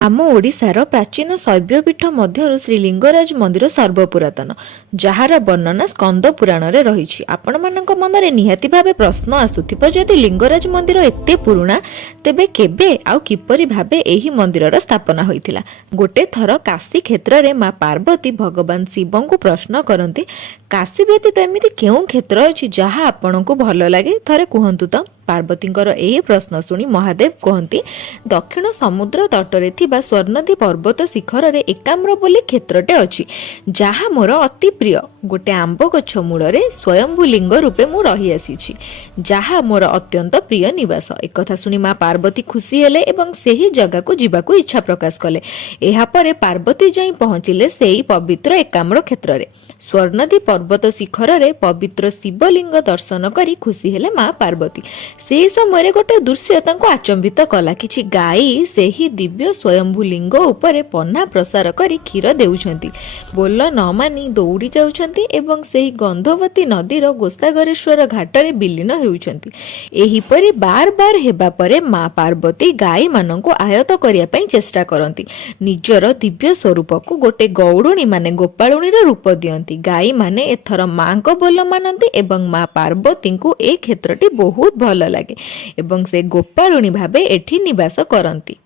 आम ओडिशार प्राचीन शैवपीठ मध्यरु श्री लिंगराज मंदिर सर्वपुरातन जार वर्णना स्कंद पुराण रे रही। आपण मानक मनरे निहाती भावे प्रश्न आसुथिबो जदि लिंगराज मंदिर एते पुराणा तेबे केबे आउ किपरि भावे एही मंदिरर स्थापना होइथिला। गोटे थर काशी क्षेत्र रे मां पार्वती भगवान शिव को प्रश्न करती, काशी व्यतीत एमिति केउ क्षेत्र अछि जहा आपनकु भल लागे, थरे कुहंतु त। पार्वतींकर एही प्रश्न शुणी महादेव कहती, दक्षिण समुद्र तटरे थिबा स्वर्णदी पर्वत शिखर रे एकाम्र बोली क्षेत्रटे अछि जहा मोर अति प्रिय। गोटे आंब गछ मूଳରେ स्वयंभू लिंग रूपे मु रही आसीछि जहा मोर अत्यंत प्रिय निवास। एकथा शुणी मां पार्वती खुशी हेले एवं सेही जगह को जीवाकू इच्छा प्रकाश कले। एहा परे पार्वती जाई पहुंचिले सेही पवित्र एकाम्र क्षेत्र रे। स्वर्णदी पर्वत शिखर रे पवित्र शिवलिंग दर्शन करी खुशी हेले मां पार्वती। से समय गोटे दृश्य तांको आचंबित कला। किछि गाई सेही दिव्य स्वयंभू लिंग उपरे पन्ना प्रसार करी क्षीर देउछंती। बोल न मानी दौड़ी जाउछंती एवं सेही गंधवती नदीर गोसागरेश्वर घाटरे विलीन हेउछंती। एही परी बार बार हेबा परे मां पार्वती गाई मानंको आयत करिया पई चेष्टा करंती। निजर दिव्य स्वरूप को गोटे गौड़ुणी माने गोपाळुणी रूप दियंती। गाई माने एथर मां को बोल मानंती एवं मां पार्वती को ए क्षेत्रटी बहुत भल लागे एवं से गोपाळुणी भावे एठी निवास करंती।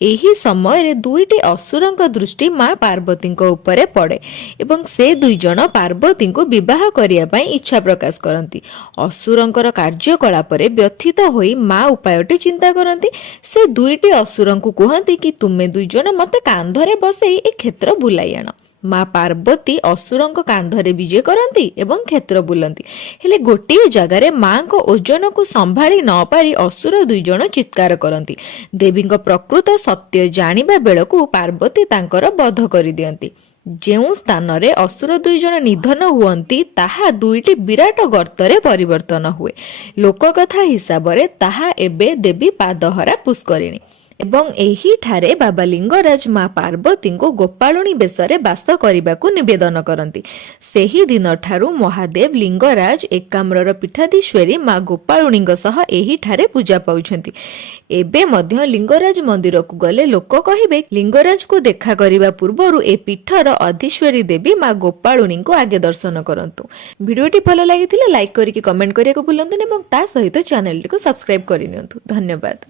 एही समय रे दुईटी असुरंक दृष्टि मां पार्वती उपरे पड़े एवं से दुई जन पार्वती को विवाह करिया पई इच्छा प्रकाश करंती। असुरंकर कार्यकलाप रे व्यथित होई मां उपायटी चिंता करंती। से दुईटी असुरंकु कहंती कि तुमे दुई जन मते कांधरे बसई ए क्षेत्र बुलाई आण। मां पार्वती असुरंक कांधरे विजय करंती एवं क्षेत्र बुलंती। हेले गोटिए जगार मां को ओजन को संभाली न पारी असुर दुई जन चित्कार करंती। देवींक प्रकृत सत्य जानिबा बेलकु पार्वती तांकर बध करि दियंती। जेउ स्थान रे असुर दुई जन निधन हुअंती ताहा दुईटी विराट गर्तरे परिवर्तन हुए। लोककथा हिसाब रे ताहा एबे देवी पादहरा पुष्करिणी एवं एही ठारे बाबा लिंगराज मां पार्वती को गोपाळुणी बेसरे बास करने निवेदन करती। सेही दिन ठारू महादेव लिंगराज एकाम्रर पीठाधीश्वरी मां गोपाळुणी सह एही ठारे पूजा पाउछंती। एबे मध्य लिंगराज मंदिर को गले लोक कहिबे लिंगराज को देखा करिबा पूर्वरु ए पीठर अधीश्वरी देवी मां गोपाळुणी को आगे दर्शन करंतु। वीडियोटी भल लागिथिले लाइक करिके कमेंट करिया को भूलंतु एवं ता सहित चैनल को सब्सक्राइब करिनियंतु। धन्यवाद।